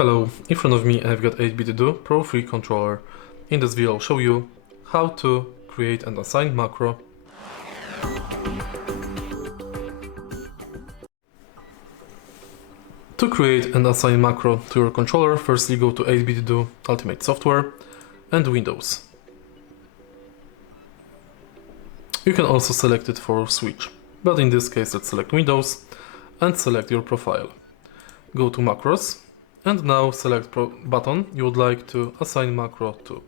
Hello, in front of me I've got 8BitDo Pro 3 controller. In this video I'll show you how to create and assign macro. To create and assign macro to your controller, firstly go to 8BitDo Ultimate Software and Windows. You can also select it for Switch, but in this case let's select Windows and select your profile. Go to Macros and now select button you would like to assign macro to.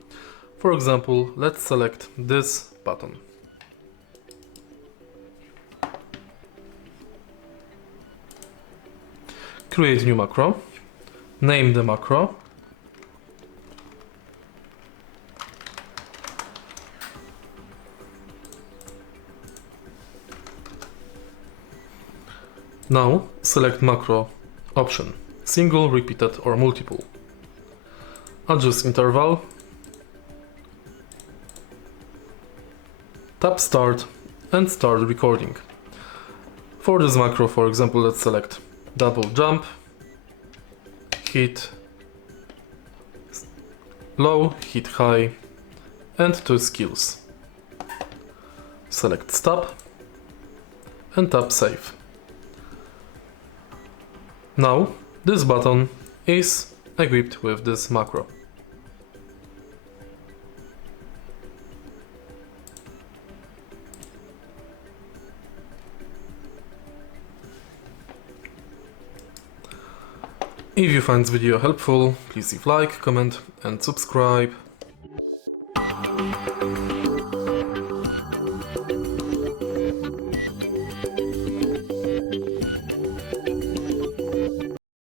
For example, let's select this button. Create new macro, name the macro, now select macro option, single, repeated or multiple. Adjust interval, tap start and start recording. For this macro, for example, let's select double jump, hit low, hit high and 2 skills. Select stop and tap save. Now this button is equipped with this macro. If you find this video helpful, please leave like, comment and subscribe.